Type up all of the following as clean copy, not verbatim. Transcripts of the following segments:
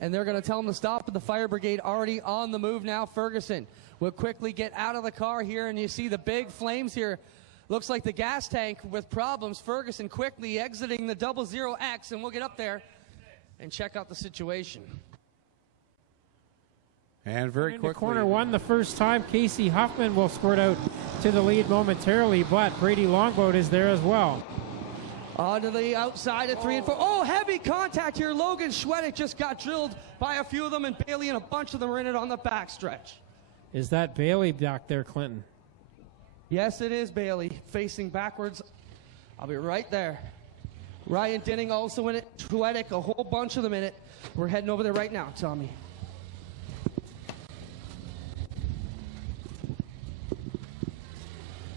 and they're going to tell him to stop, but the fire brigade already on the move now. Ferguson will quickly get out of the car here, and you see the big flames here. Looks like the gas tank with problems. Ferguson quickly exiting the 00X, and we'll get up there and check out the situation. And very quickly, corner one the first time. Casey Huffman will squirt out to the lead momentarily, but Brady Longboat is there as well. On to the outside of 3 and 4. Oh, heavy contact here. Logan Schwedick just got drilled by a few of them, and Bailey and a bunch of them are in it on the backstretch. Is that Bailey back there, Clinton? Yes, it is Bailey, facing backwards. I'll be right there. Ryan Dinning also in it. Schwedick, a whole bunch of them in it. We're heading over there right now, Tommy.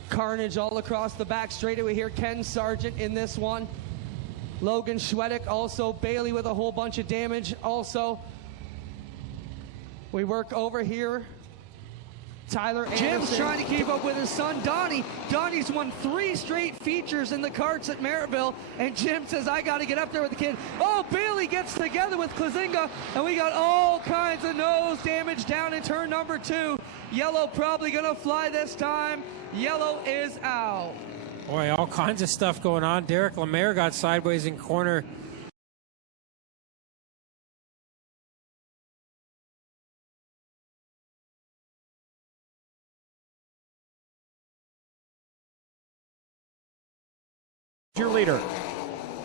Carnage all across the back straightaway here. Ken Sargent in this one. Logan Schwedick also. Bailey with a whole bunch of damage also. We work over here. Tyler Anderson. Jim's trying to keep up with his son, Donnie. Donnie's won 3 straight features in the karts at Merrittville, and Jim says, I got to get up there with the kid. Oh, Bailey gets together with Klazinga, and we got all kinds of nose damage down in turn number 2. Yellow probably going to fly this time. Yellow is out. Boy, all kinds of stuff going on. Derek Lemaire got sideways in corner. your leader.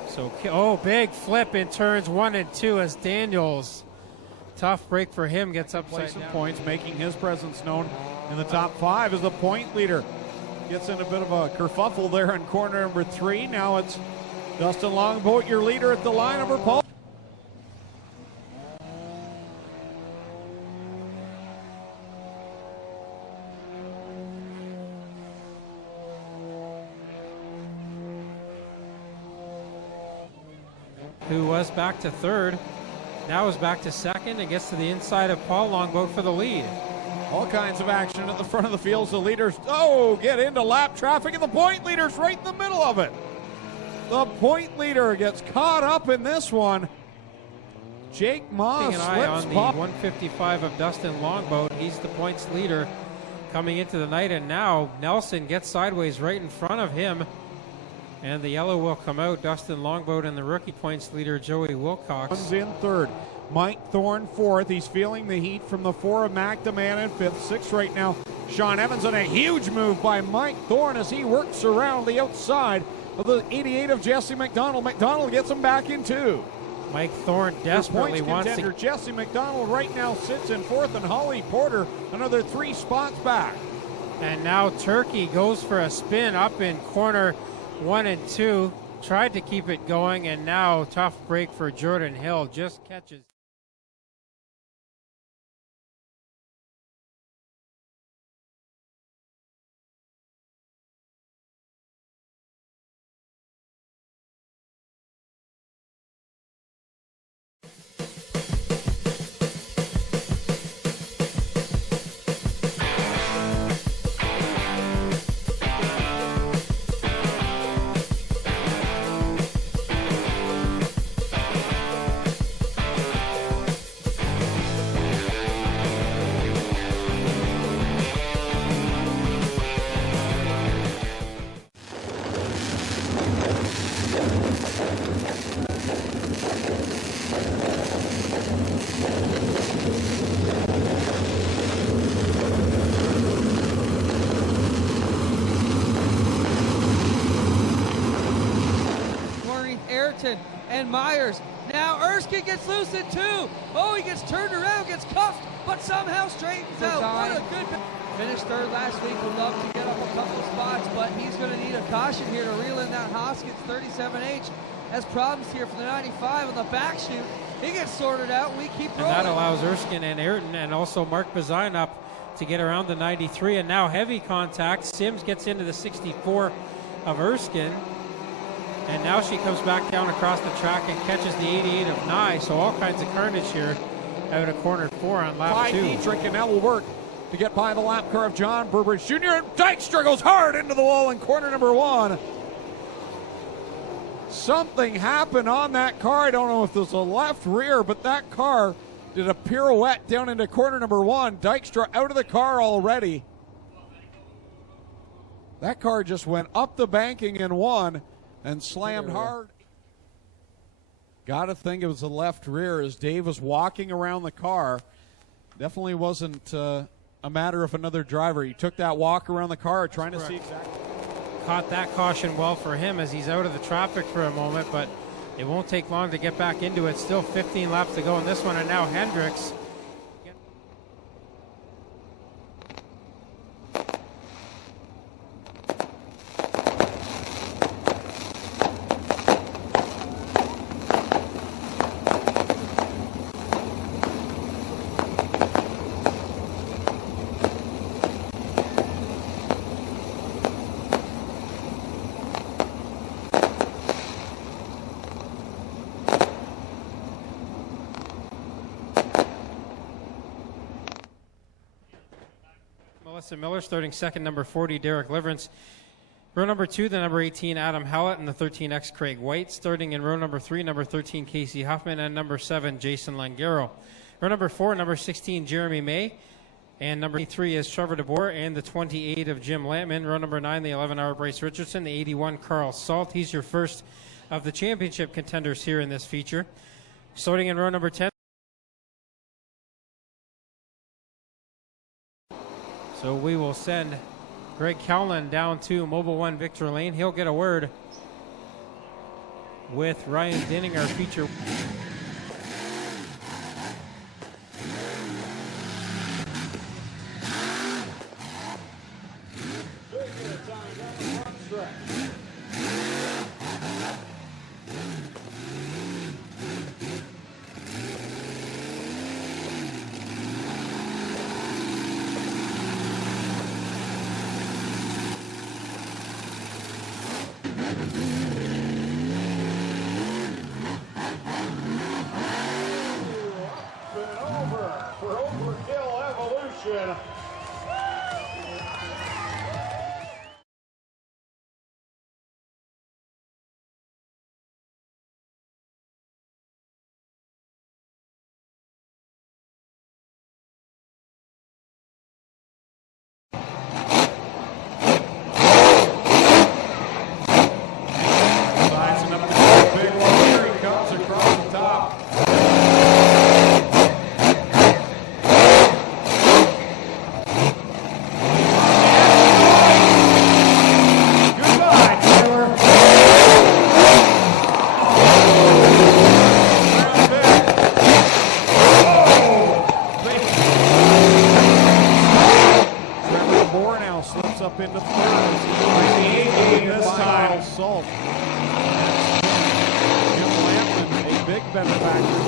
So, oh, big flip in turns 1 and 2 as Daniels, tough break for him, gets upside down. Points, making his presence known in the top 5 as the point leader. Gets in a bit of a kerfuffle there in corner number 3. Now it's Dustin Longboat, your leader at the line over Paul. Who was back to 3rd, now is back to 2nd and gets to the inside of Paul Longboat for the lead. All kinds of action at the front of the fields. The leaders, get into lap traffic, and the point leader's right in the middle of it. The point leader gets caught up in this one. Jake Moss keeping an eye on the 155 of Dustin Longboat. He's the points leader coming into the night, and now Nelson gets sideways right in front of him. And the yellow will come out. Dustin Longboat and the rookie points leader, Joey Wilcox. In 3rd. Mike Thorne 4th. He's feeling the heat from the 4 of McDeman in 5th. 6th right now, Sean Evans, and a huge move by Mike Thorne as he works around the outside of the 88 of Jesse McDonald. McDonald gets him back in 2. Mike Thorne desperately wants to. Jesse McDonald right now sits in 4th, and Holly Porter another 3 spots back. And now Turkey goes for a spin up in corner 1 and 2, tried to keep it going, and now tough break for Jordan Hill, just catches. And Myers. Now Erskine gets loose in 2. Oh, he gets turned around, gets cuffed, but somehow straightens out. What a good finished 3rd last week. Would love to get up a couple of spots, but he's going to need a caution here to reel in that Hoskins 37H. Has problems here for the 95 on the back chute. He gets sorted out, and we keep rolling. And that allows Erskine and Ayrton and also Mark Bazine up to get around the 93. And now heavy contact. Sims gets into the 64 of Erskine. And now she comes back down across the track and catches the 88 of Nye. So all kinds of carnage here out of corner 4 on lap 2. Dietrich, and that will work to get by the lap car of John Burbridge Jr. And Dykstra goes hard into the wall in corner number 1. Something happened on that car. I don't know if it was a left rear, but that car did a pirouette down into corner number 1. Dykstra out of the car already. That car just went up the banking in 1 and slammed hard. Got to think it was the left rear as Dave was walking around the car. Definitely wasn't a matter of another driver. He took that walk around the car trying to see exactly. Caught that caution well for him as he's out of the traffic for a moment, but it won't take long to get back into it. Still 15 laps to go in this one, and now Hendricks. Melissa Miller starting second, number 40, Derek Liverance. Row number 2, the number 18, Adam Hallett, and the 13X, Craig White. Starting in row number 3, number 13, Casey Huffman, and number 7, Jason Langaro. Row number 4, number 16, Jeremy May, and number 3 is Trevor DeBoer, and the 28 of Jim Lampman. Row number 9, the 11-hour Bryce Richardson, the 81, Carl Salt. He's your first of the championship contenders here in this feature. Starting in row number 10. So we will send Greg Cowlin down to Mobile 1 Victor Lane. He'll get a word with Ryan Dinning, our feature. Up into third. This time, Salt. Jim Lampman, a big benefactor.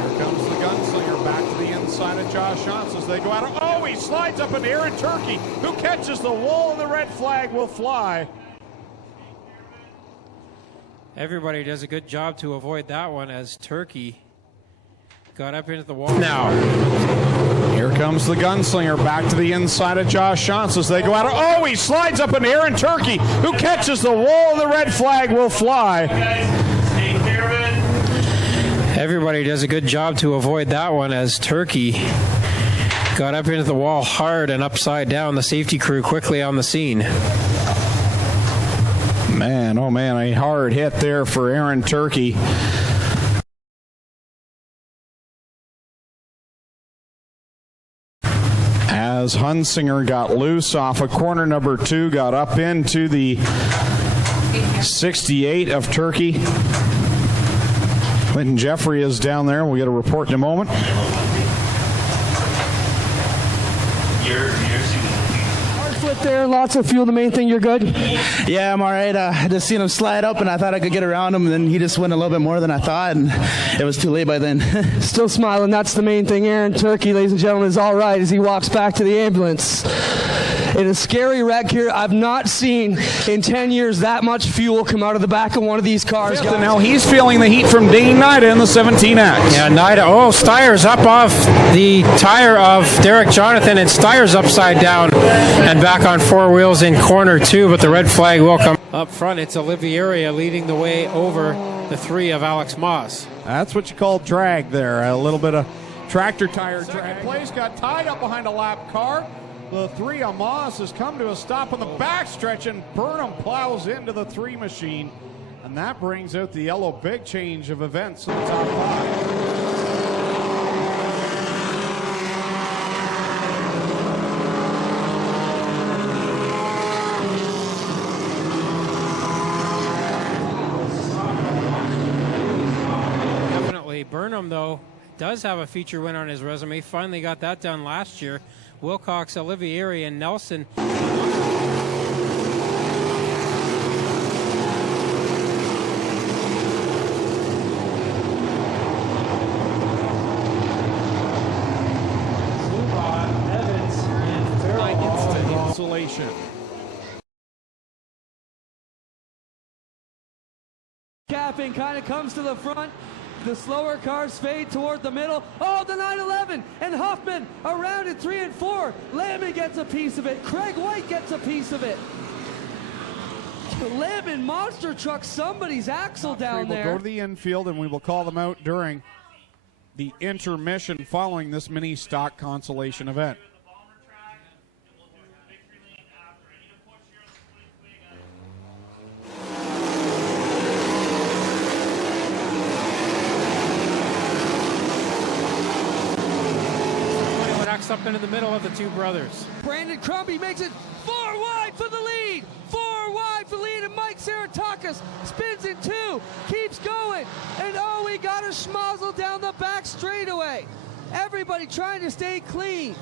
Here comes the gunslinger back to the inside of Josh Shantz as they go out. Oh, he slides up in the air, and Turkey, who catches the wall, and the red flag will fly. Everybody does a good job to avoid that one as Turkey got up into the wall. Now, here comes the gunslinger back to the inside of Josh Shantz as they go out. Oh, he slides up in the air, and Turkey, who catches the wall, and the red flag will fly. Everybody does a good job to avoid that one as Turkey got up into the wall hard and upside down. The safety crew quickly on the scene. Man, oh man, a hard hit there for Aaron Turkey. As Hunsinger got loose off of corner number 2, got up into the 68 of Turkey. Clinton Jeffrey is down there. We'll get a report in a moment. There, lots of fuel. The main thing, you're good? Yeah, I'm all right. I just seen him slide up, and I thought I could get around him, and then he just went a little bit more than I thought, and it was too late by then. Still smiling. That's the main thing. Aaron Turkey, ladies and gentlemen, is all right as he walks back to the ambulance. In a scary wreck here. I've not seen in 10 years that much fuel come out of the back of one of these cars. And now he's feeling the heat from Dane Nida in the 17X. Yeah, Nida. Oh, Styres up off the tire of Derek Jonathan, and Styres upside down and back on 4 wheels in corner 2, but the red flag will come. Up front, it's Oliveira leading the way over the 3 of Alex Moss. That's what you call drag there. A little bit of tractor tire drag. Second place got tied up behind a lap car. The 3 of Moss has come to a stop on the backstretch, and Burnham plows into the 3 machine. And that brings out the yellow big change of events in the top 5. Burnham, though, does have a feature win on his resume. Finally got that done last year. Wilcox, Olivieri, and Nelson. Evans and Farrell. Insulation. Capping kind of comes to the front. The slower cars fade toward the middle. Oh, the 911 and Huffman around at 3 and 4. Lamb gets a piece of it. Craig White gets a piece of it. Lamb monster truck somebody's axle down there. We'll go to the infield, and we will call them out during the intermission following this mini stock consolation event. Up into the middle of the 2 brothers. Brandon Crumbie makes it 4 wide for the lead. 4 wide for the lead, and Mike Saratakis spins in 2, keeps going, and oh, we got a schmozzle down the back straightaway. Everybody trying to stay clean.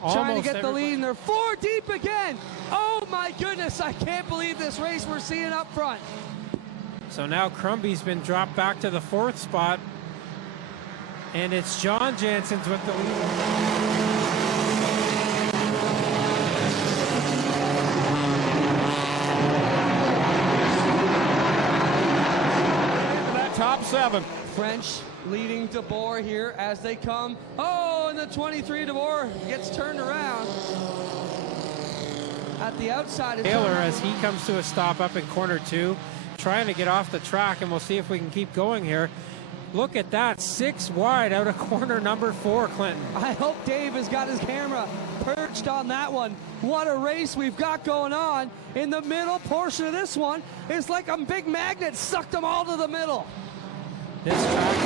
Trying to get the lead, and they're 4 deep again. Oh my goodness, I can't believe this race we're seeing up front. So now Crumbie's been dropped back to the 4th spot, and it's John Jansen's with the lead. Top 7. French leading DeBoer here as they come. Oh, and the 23 DeBoer gets turned around. At the outside, Taylor, as he comes to a stop up in corner 2, trying to get off the track, and we'll see if we can keep going here. Look at that, 6 wide out of corner number 4, Clinton. I hope Dave has got his camera perched on that one. What a race we've got going on. In the middle portion of this one, it's like a big magnet sucked them all to the middle. This track.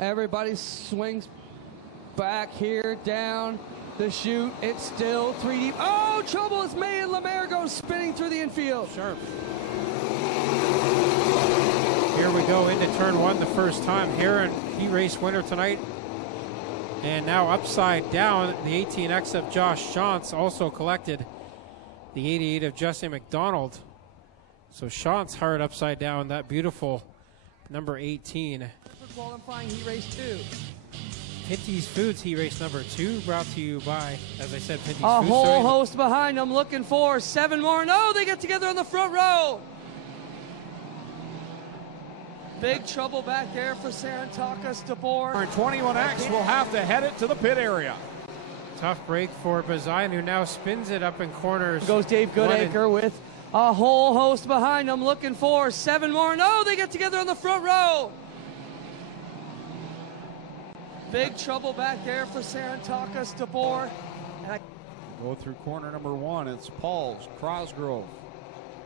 Everybody swings back here, down the chute. It's still 3 deep. Oh, trouble is made, and Lemaire goes spinning through the infield. Sharp. Here we go into turn 1 the first time. Heron, he race winner tonight. And now upside down, the 18X of Josh Shantz also collected the 88 of Jesse McDonald. So Shantz hard upside down, that beautiful number 18. For qualifying, he raced 2. Pinty's Foods, he raced number 2, brought to you by, as I said, Pinty's Foods. A whole host behind them looking for 7 more. No, they get together on the front row. Big trouble back there for Saratakis, DeBoer. 21X will have to head it to the pit area. Tough break for Bazayan, who now spins it up in corners. Goes Dave Goodacre with a whole host behind them looking for 7 more. No, they get together on the front row. Big trouble back there for Saratakis, DeBoer. Go through corner number 1. It's Pauls, Crosgrove,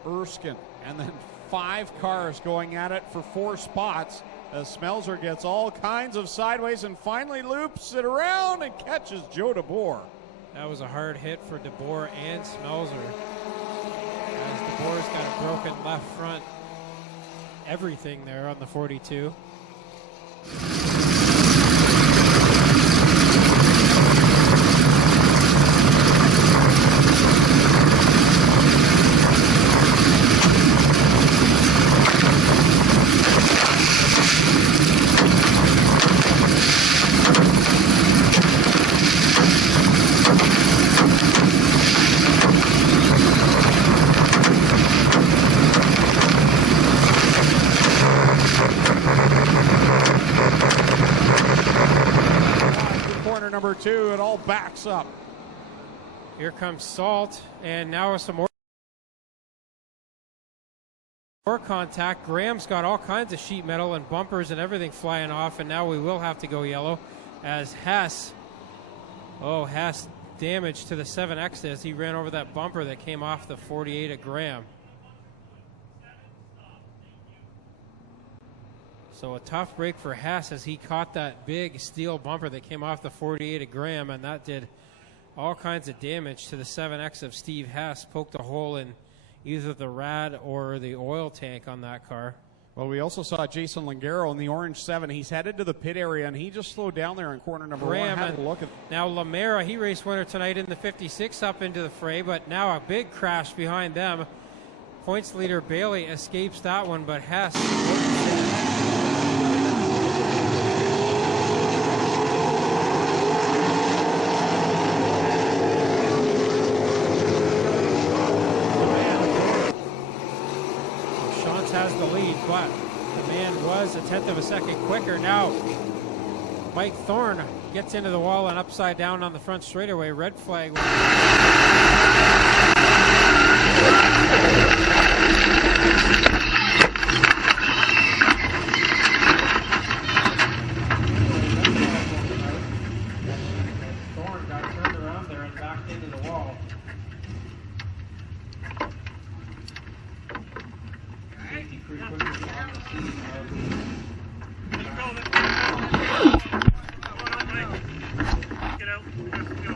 Erskine, and then 5 cars going at it for 4 spots as Smelzer gets all kinds of sideways and finally loops it around and catches Joe DeBoer. That was a hard hit for DeBoer and Smelzer, as DeBoer's got a broken left front. Everything there on the 42. 2. It all backs up. Here comes Salt, and now some more contact. Graham's got all kinds of sheet metal and bumpers and everything flying off, and now we will have to go yellow as Hess damage to the 7X as he ran over that bumper that came off the 48 of Graham. So a tough break for Hess as he caught that big steel bumper that came off the 48 of Graham, and that did all kinds of damage to the 7X of Steve Hess. Poked a hole in either the rad or the oil tank on that car. Well, we also saw Jason Langaro in the orange 7. He's headed to the pit area, and he just slowed down there in corner number 1. Had a look at now Lamera, he race winner tonight in the 56 up into the fray, but now a big crash behind them. Points leader Bailey escapes that one, but Hess has the lead, but the man was a 1/10 of a second quicker. Now Mike Thorne gets into the wall and upside down on the front straightaway. Red flag. Thorne got turned around there and backed into the wall. Safety crew quickly on the scene. Get out. Let's go.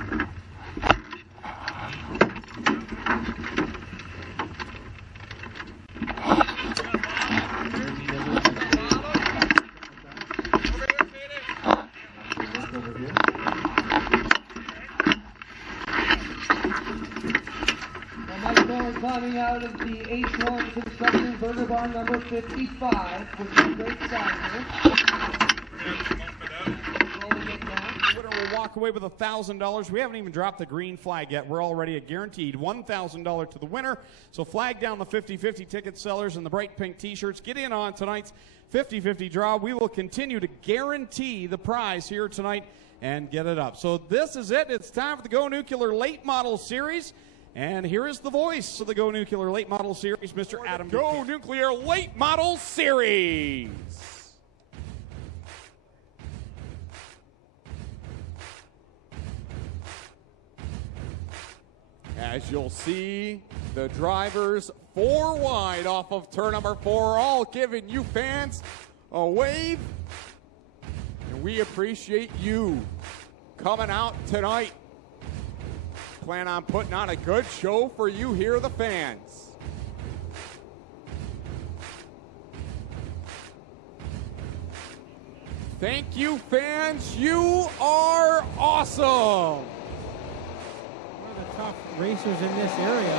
Coming out of the H1 construction burger barn number 55, which is a great sign here. the winner will walk away with $1,000. We haven't even dropped the green flag yet. We're already a guaranteed $1,000 to the winner. So flag down the 50-50 ticket sellers and the bright pink t-shirts. Get in on tonight's 50-50 draw. We will continue to guarantee the prize here tonight and get it up. So this is it. It's time for the Go Nuclear Late Model Series. And here is the voice of the Go Nuclear Late Model Series, Mr. Adam Go Nuclear Late Model Series. As you'll see, the drivers 4 wide off of turn number 4, all giving you fans a wave. And we appreciate you coming out tonight. Plan on putting on a good show for you here, the fans. Thank you, fans. You are awesome. One of the top racers in this area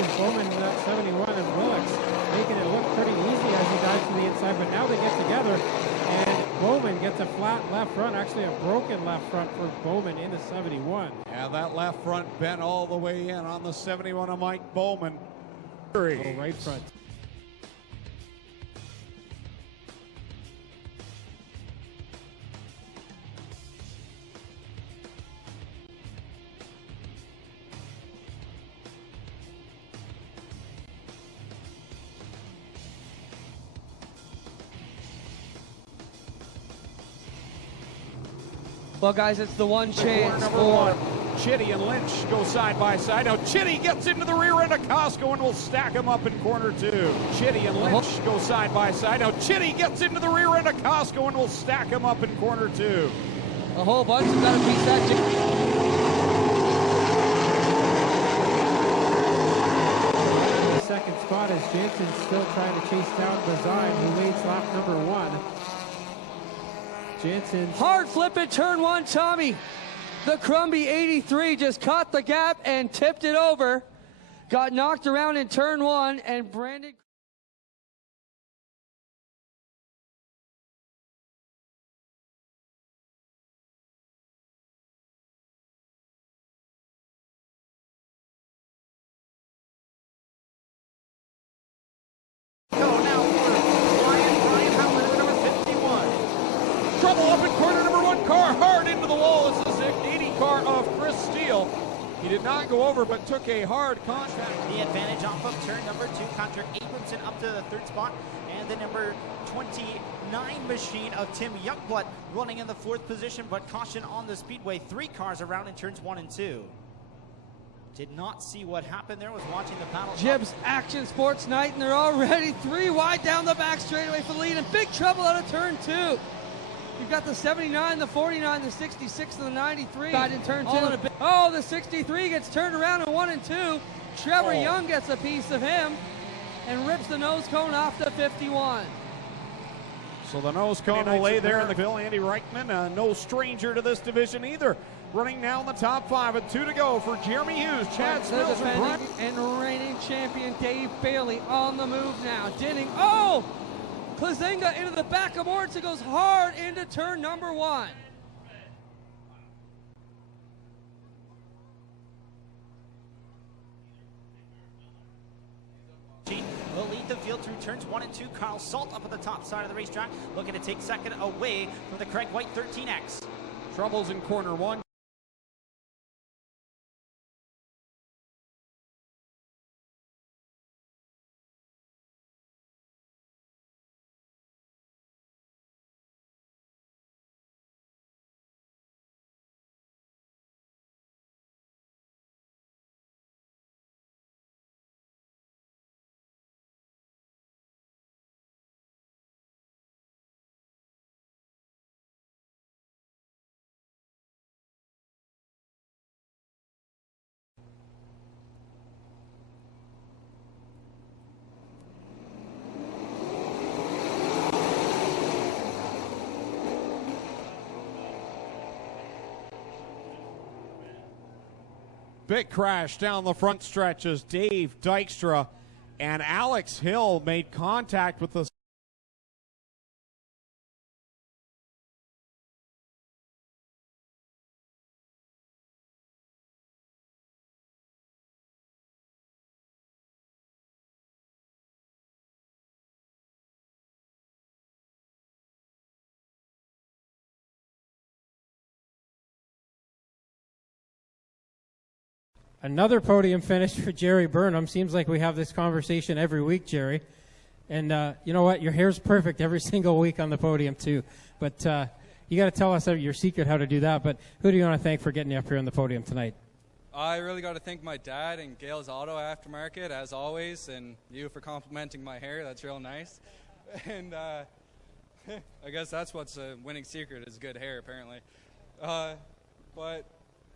is Bowman in that 71 and Willits, making it look pretty easy as he dives to the inside, but now they get together and Bowman gets a flat left front, actually a broken left front for Bowman in the 71. Yeah, that left front bent all the way in on the 71 of Mike Bowman. Oh, right front. Well, guys, it's the one chance Number for 1. Chitty and Lynch go side by side. Now Chitty gets into the rear end of Costco and will stack him up in corner 2. Chitty and Lynch go side by side. Now Chitty gets into the rear end of Costco and will stack him up in corner 2. a whole bunch. We've got a piece that. Second spot as Jansen's still trying to chase down Bazine, who leads lap number 1. Jansen's Hard flip at turn 1, Tommy. The Crumby 83 just caught the gap and tipped it over. Got knocked around in turn 1, and Brandon... Trouble up in corner number 1, car hard into the wall. This is He did not go over, but took a hard contact. The advantage off of turn number 2. Connor Abramson up to the 3rd spot. And the number 29 machine of Tim Youngblood running in the 4th position, but caution on the speedway. 3 cars around in turns 1 and 2. Did not see what happened there, was watching the battle. Jibs Action Sports Night, and they're already 3 wide down the back straightaway for the lead, and big trouble out of turn 2. You've got the 79, the 49, the 66, and the 93. Side in turn 2. Oh, the 63 gets turned around in 1 and 2. Trevor Young gets a piece of him and rips the nose cone off the 51. So the nose cone will lay there in the fill. Andy Reichman, no stranger to this division either. Running now in the top 5 with 2 to go for Jeremy Hughes, Chad The Smells, defending and reigning champion Dave Bailey on the move now. Dinning. Oh! Klazinga into the back of Moritz. Goes hard into turn number 1. Will lead the field through turns 1 and 2. Carl Salt up at the top side of the racetrack, looking to take second away from the Craig White 13X. Troubles in corner 1. Big crash down the front stretch as Dave Dykstra and Alex Hill made contact with the Another podium finish for Jerry Burnham. Seems like we have this conversation every week, Jerry. And you know what? Your hair's perfect every single week on the podium, too. But you got to tell us your secret how to do that. But who do you want to thank for getting you up here on the podium tonight? I really got to thank my dad and Gail's Auto Aftermarket, as always, and you for complimenting my hair. That's real nice. And I guess that's what's a winning secret is good hair, apparently. But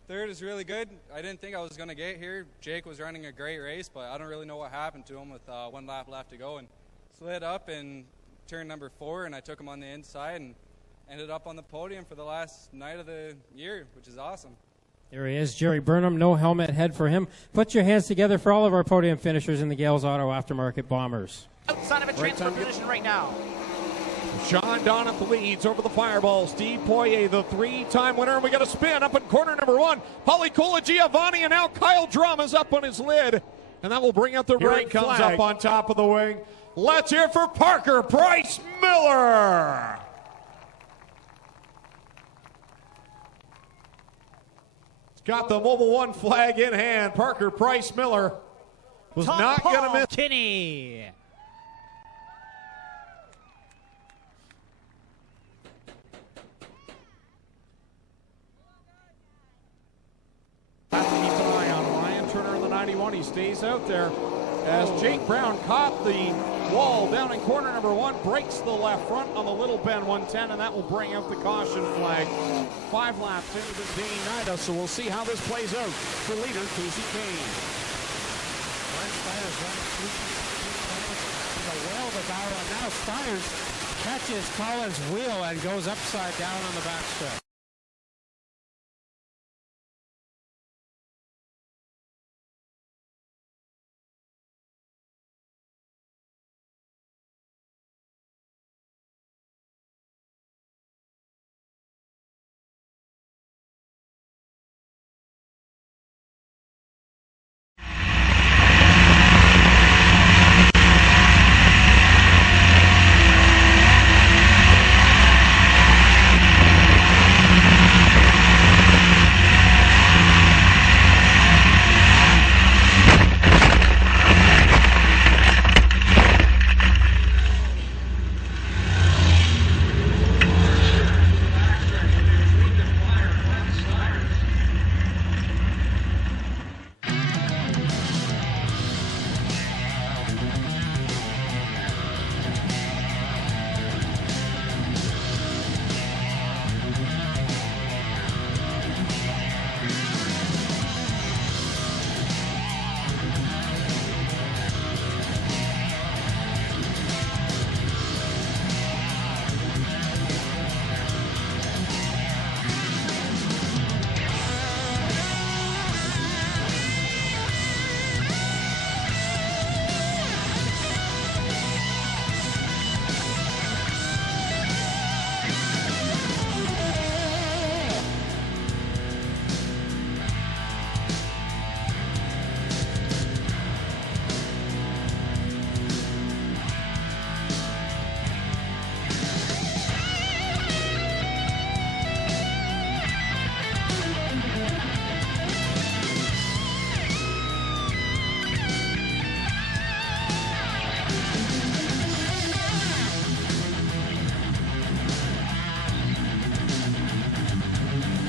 third is really good. I didn't think I was going to get here. Jake was running a great race, but I don't really know what happened to him with 1 lap left to go. And slid up in turn number 4, and I took him on the inside and ended up on the podium for the last night of the year, which is awesome. There he is, Jerry Burnham. No helmet head for him. Put your hands together for all of our podium finishers in the Gales Auto Aftermarket Bombers. Outside of a transfer position right now. Sean Donath leads over the Fireball. Steve Poirier, the 3-time winner. And we got a spin up in corner number 1. Paulicola Giovanni, and now Kyle Drum is up on his lid. And that will bring out the red flag. Comes up on top of the wing. Let's hear for Parker Price Miller. He's got the Mobile 1 flag in hand. Parker Price Miller was not going to miss. Kinney. Have to keep an eye on Ryan Turner in the 91. He stays out there as Jake Brown caught the wall down in corner number 1, breaks the left front on the little bend 110, and that will bring out the caution flag. 5 laps into the day night, so we'll see how this plays out for leader Casey Kane. The whale of the now Stiers catches Collins' wheel and goes upside down on the backstretch.